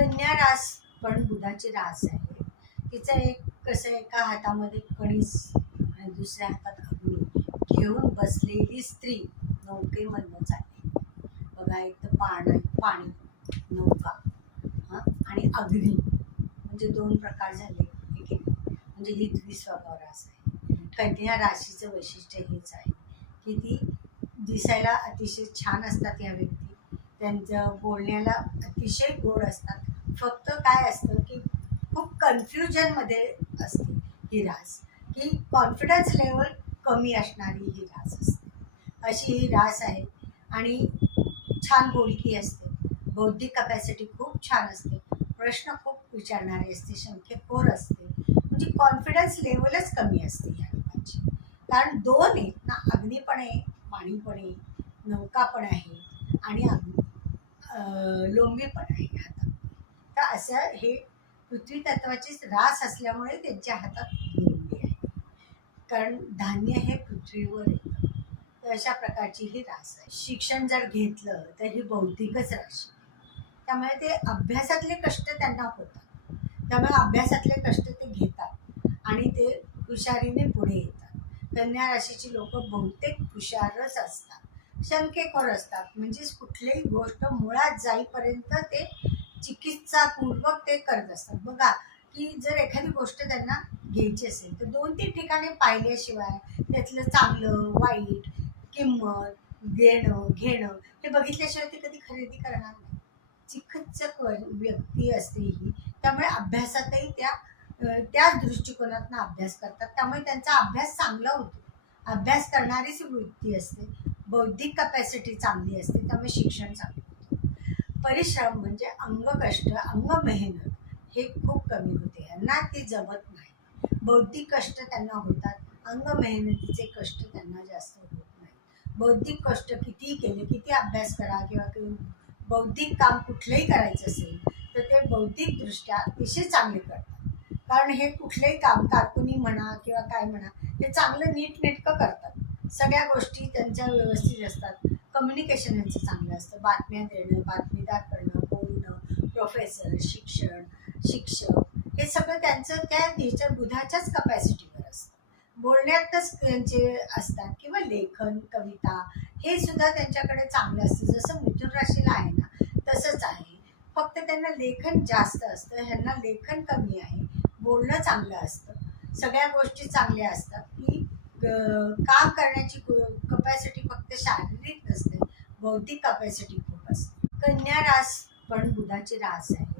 कन्या रास पण बुधाची रास आहे. तिचं एक कसं एका हातामध्ये कणीस आणि दुसऱ्या हातात अग्नी घेऊन बसलेली स्त्री नौकेमधनं चालली. बघा, एक तर पाणी नौका आणि अग्नी म्हणजे दोन प्रकार झाले. म्हणजे ही द्विस्वभाव रास आहे. कन्या राशीचं वैशिष्ट्य हेच आहे की ती दिसायला अतिशय छान असतात या व्यक्ती. त्यांचं बोलण्याला अतिशय गोड असतात. फक्त काय असतं की खूप कन्फ्युजनमध्ये असते ही रास, की कॉन्फिडन्स लेवल कमी असणारी ही रास असते. अशी ही रास आहे. आणि छान बोलकी असते. बौद्धिक कपॅसिटी खूप छान असते. प्रश्न खूप विचारणारी असते. शंकेखोर असते. म्हणजे कॉन्फिडन्स लेवलच कमी असते या लोकांची. कारण दोन आहेत ना, अग्नी पण आहे, पाणी पण आहे, नौका पण आहे आणि लोंबी पण आहे हातात. तर असं हे पृथ्वी तत्वाचीच रास असल्यामुळे त्यांच्या हातात लोंबी आहे. कारण धान्य हे पृथ्वीवर येतं. तर अशा प्रकारची ही रास आहे. शिक्षण जर घेतलं तर ही बौद्धिकच राशी. त्यामुळे ते अभ्यासातले कष्ट त्यांना होतात. त्यामुळे अभ्यासातले कष्ट ते घेतात आणि ते हुशारीने पुढे येतात. कन्या राशीची लोक बहुतेक हुशारच असतात, शंकेखोर असतात. म्हणजेच कुठलीही गोष्ट मुळात जाईपर्यंत ते चिकित्सापूर्वक ते करत असतात. बघा, की जर एखादी गोष्ट त्यांना घ्यायची असेल तर 2-3 ठिकाणी पाहिल्याशिवाय त्यातलं चांगलं वाईट, किंमत देणं घेणं हे बघितल्याशिवाय ते कधी खरेदी करणार नाही. चिकित्सक व्यक्ती असते ही. त्यामुळे अभ्यासातही त्याच दृष्टिकोनातून अभ्यास करतात. त्यामुळे त्यांचा अभ्यास चांगला होतो. अभ्यास करणारीच वृत्ती असते. बौद्धिक कपॅसिटी चांगली असते. त्यामुळे शिक्षण चांगलं होतं. परिश्रम म्हणजे अंगकष्ट, अंग मेहनत हे खूप कमी होते. यांना ती जमत नाही. बौद्धिक कष्ट त्यांना होतात. अंग मेहनतीचे कष्ट त्यांना जास्त होत नाही. बौद्धिक कष्ट कितीही केले, किती अभ्यास करा किंवा बौद्धिक काम कुठलंही करायचं असेल तर ते बौद्धिकदृष्ट्या अतिशय चांगले करतात. कारण हे कुठलंही काम कारकुनी म्हणा किंवा काय म्हणा, हे चांगलं नीटनेटकं करतात. सगळ्या गोष्टी त्यांच्या व्यवस्थित असतात. कम्युनिकेशन यांचं चांगलं असतं. बातम्या देणं, बातमीदार करणं, बोलणं, प्रोफेसर, शिक्षक हे सगळं त्यांचं त्या बुधाच्याच कपॅसिटीवर असतं. बोलण्यातच त्यांचे असतात किंवा लेखन, कविता हे सुद्धा त्यांच्याकडे चांगलं असतं. जसं मिथुन राशीला आहे ना, तसंच आहे. फक्त त्यांना लेखन जास्त असतं, ह्यांना लेखन कमी आहे. बोलणं चांगलं असतं. सगळ्या गोष्टी चांगल्या असतात. की काम करण्याची कपॅसिटी फक्त शारीरिक नसते, बौद्धिक कपॅसिटी खूप असते. कन्या रास पण बुधाची रास आहे.